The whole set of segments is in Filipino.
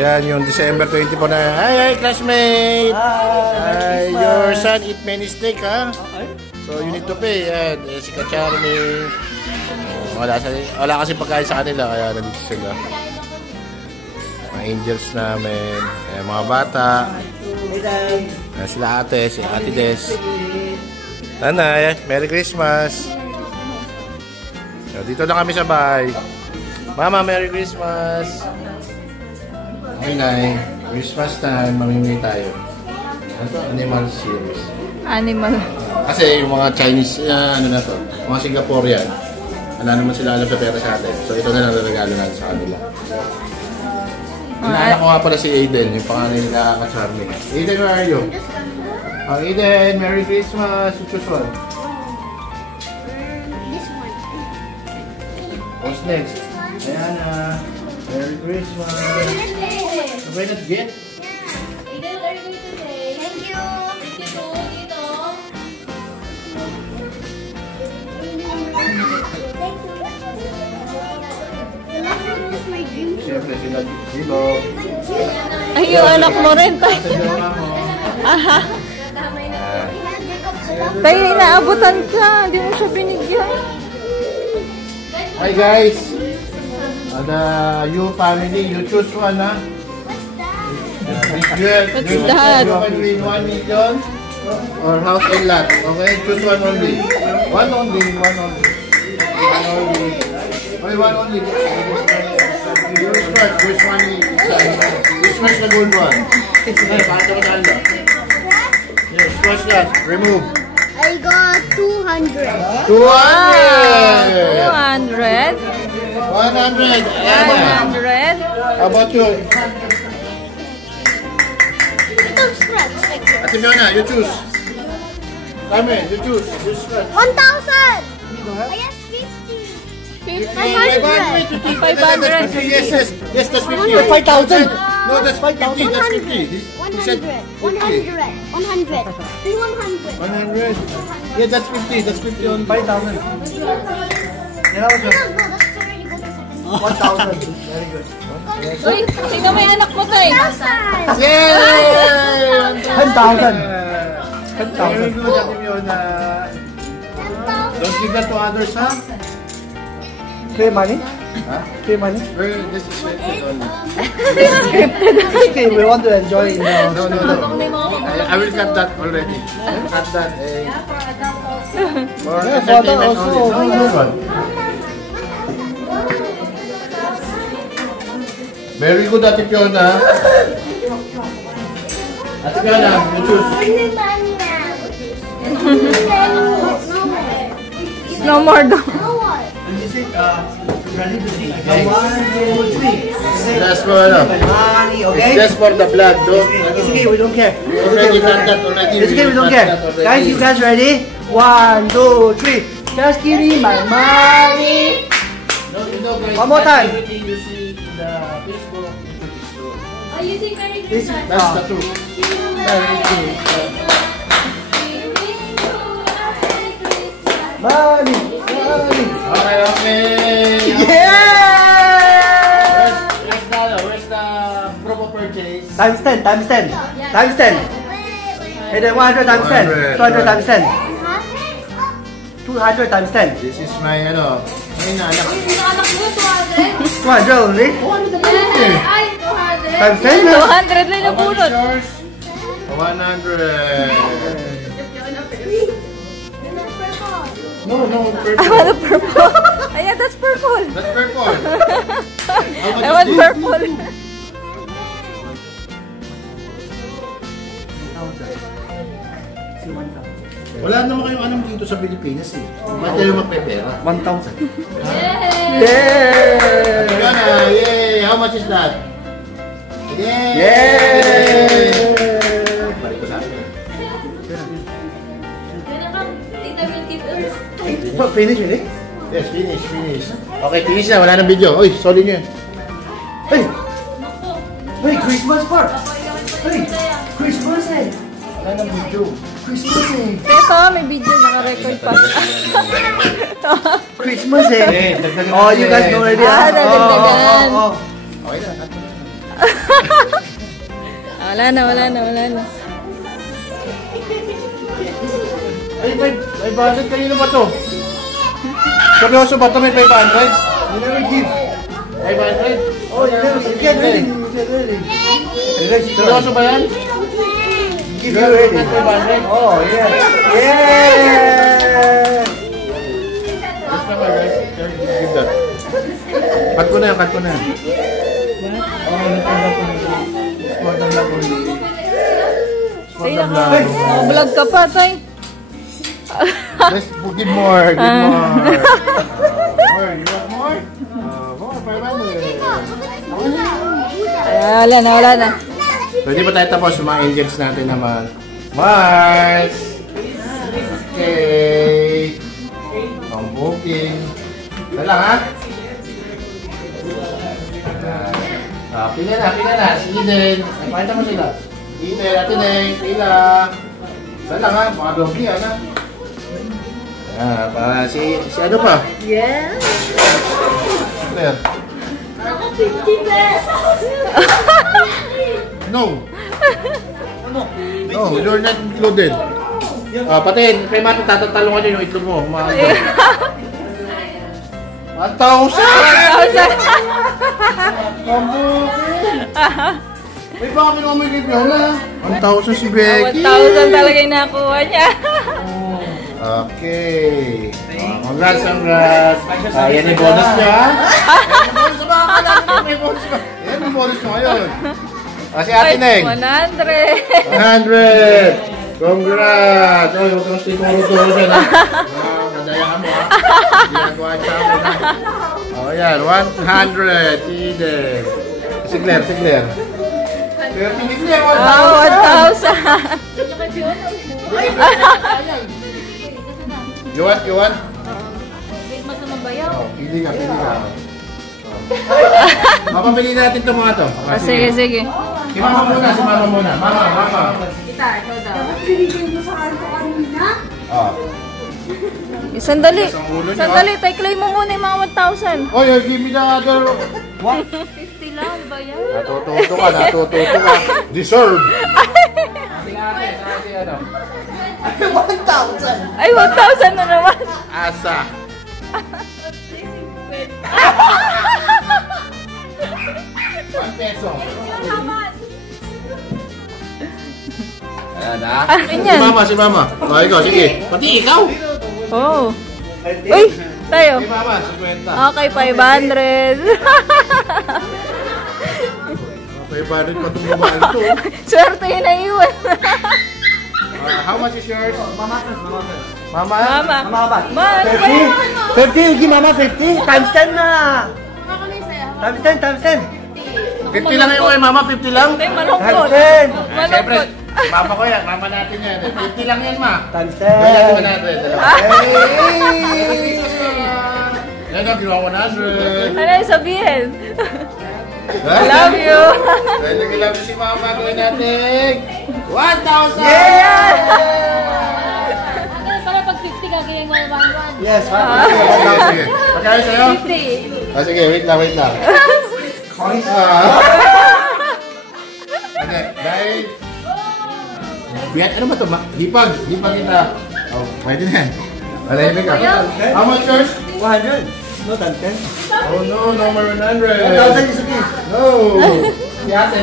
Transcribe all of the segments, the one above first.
yan yung December 24 na. Hi, classmate! Hi, your son eat many steak, ha? So, you need to pay. Yan, si Ka-Charming. Wala kasi pagkain sa kanila, kaya nandito sila. Mga angels namin. Ayan, mga bata. Ayan, sila ate, si Ate Des. Nanay, Merry Christmas! So, dito lang kami sa bahay. Mama, Merry Christmas! Okay, Nay. Christmas time, mamimili tayo. Ano to? Animal series. Animal. Kasi yung mga Chinese, ano na to, mga Singaporean, wala naman sila alam sa pera sa atin. So ito na lang regalo natin sa kanila. Inaanak ko nga pala si Aiden, yung pangalan nila Ka-Charming. Aiden, where are you? Oh, Aiden, Merry Christmas! Choose one. This one. What's next? Diana, Merry Christmas! Why not get? Yeah. Aiden, what are you going to say? Thank you. Dito. The last one was my dream. Siyempre, sila Gilo. Ay, yung anak mo rin, tay. Aha. Tay, inaabutan ka. Hindi mo siya binigyan. Hi guys! You family, you choose one, ha? What's that? You can win 1 million or house and lot. Okay, choose one only. One only. Okay, one only. You scratch, which one is you scratch the gold one. Okay, paano ka nalo? Yeah, scratch that. Remove. I got 200. 200! 200. 100! 100. How about you? Don't scratch like this. Ate Fiona, you choose. Come in, you choose. You scratch. 1,000. I have 50. 50. 500. Yes, that's 50. 5,000. No, that's 50. That's 50. He said 100. 100. 100. Yeah, that's 50. That's 50 on 5,000. No, that's already go to second. 1,000. Very good. Uy, tingnan mo yung anak mo, tay. 1,000. Yay! 10,000. Very good, Ate Fiona. Don't give that to others, ha? Pay money? Huh? Pay money? This is scripted only. Okay, we want to enjoy it now. No. I will cut that already. Cut that. For entertainment only. Very good, Ate Fiona. Ate Fiona, you choose. No more daw. That's for Money, okay? Just for the blood, though. It's okay, we don't care. We already done that already. It's okay, we don't care. Guys, you guys ready? 1, 2, 3. Just give me my money. No, you know, guys, One more time. everything you see in the Facebook, it is true. Are you saying Merry Christmas? That's the truth. Money. Okay. Yeah! Where's the proof of purchase? Times 10, times 10. Times 10. And then 100 times 10. 200 times 10. 200 times 10. This is my, ano, may naanak. Yung anak mo, 200? 200 only? Ay, 200. Times 10? 200 lang nabulot. Yours? 100. No, purple. I want a purple. Ayan, that's purple. That's purple. I want purple. Wala naman kayong alam dito sa Pilipinas eh. Ba't kayo magpepera? 1,000. Yay! Yay! Yay! How much is that? Yay! Yay! Balik ko sa akin. Finish, really? Yes, finish. Okay, finish na. Wala nang video. Uy, sorry nyo yan. Hey! Hey, Christmas part! Hey! Christmas eh! Wala nang video. Christmas eh! Ito, may video naka-record pa. Christmas eh! Dagdagan Oh, you guys know already. Ah, dagdagan. Oh. Okay na. Wala na, wala na, wala na. Ay, 500 kanino ba to? Seryoso ba ito? May 500? You never give. 500? Oh, you never give. Get ready. Get ready. Seryoso ba yan? Give you ready. 500? Oh, yeah. Yeah. Yes naman guys. Give that. Cut ko na yan, cut ko na yan. Oh, natanda ko na. Smart ang labo. Tay, naka-vlog ka pa, Tay. Let's give more, give more. More, you want more? More, 500. Ay, wala na, wala na. So, hindi pa tayo tapos yung mga angels natin naman. Mars! Okay. Ang booking. Ito lang, ha? Pila na. Si Eden. Pakita mo sila. Eden, Ate Neng, pila. Ito lang, ha? Mga dogi, ha? Para si ano pa? Yes. Ano yan? Ako 50 pesos. No. No, you're not included. Pati, kay Mati, tatatalungan nyo yung itlog mo. 1,000! May baka pinamigay ko na. 1,000 si Becky. 1,000 talaga yung nakuha niya. Okay. Congrats. Yan yung bonus nyo, ha? Yan yung bonus ba? May bonus ba? Yan yung bonus nyo ngayon. Si Ate Neng. 100. 100! Congrats! Oy, huwag kang tituro-turo dyan, ha? Nadayaan mo, ha? Ginagawa sa akin, ha? O, yan. 100. Eden. Si Claire. Pero pinit niya, 1,000. 1,000. Yuan? Wait, magsumabayaw. Pili ka. Mapapili natin itong mga to. Sige. Si Mama muna. Mama. Kita, ikaw daw. Sandali. Isang ulo niyo, Sandali, tay, claim mo muna yung mga 1,000. Oy, give me the other. 50 lang ba yan? Natututo ka. Deserve. Ano? 1,000. Ay, 1,000 na naman. Asa. ₱1. Ayan, ha? Akin yan. Si Mama. O, ikaw, sige. Pati ikaw. Oh. Uy, tayo. Si Mama, 50. Okay, 500. Okay, paano pa itong babae ito? Swerte yun na iwan. How much is yours? Mama? Mama. Mama ba? Man, 50? Give Mama 50? Times 10 na. Times 10. 50 lang yung Mama, 50 lang? Tay, malungkot. Times 10. Siyempre, Malungkot. Mama ko yan, Mama natin yan. 50 lang yan, Ma. Times Kaya di ba 10. natin? Yan ang ginawa 100. Ano yung sabihin? I love you. Dahil nag-love si Mama, gawin natin 1,000! Yeah! Para pag 50 gagawin mo 1,100. Yes, Sige. Pagkain sa'yo? 50. Sige, wait lang. Coins. Okay, dahil... Biyan, ano ba ito? Hipag kita. Oh, pwede na yan. Alay ka. How much yours? 100. No, times 10. Oh no, no more 100. 1,000 is okay. No! Si ate.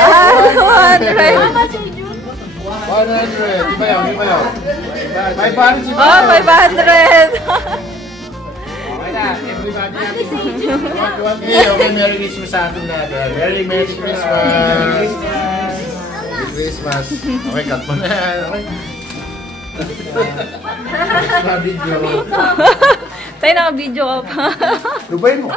Ah, 100. 100. Iba yun. 500 si Oh, 500. Okay na, everybody happy. Okay, Merry Christmas sa atin natin. Merry Christmas. Merry Christmas. Okay, cut mo na. Okay. Video. Tayo, naka-video ka pa. Dubayin mo.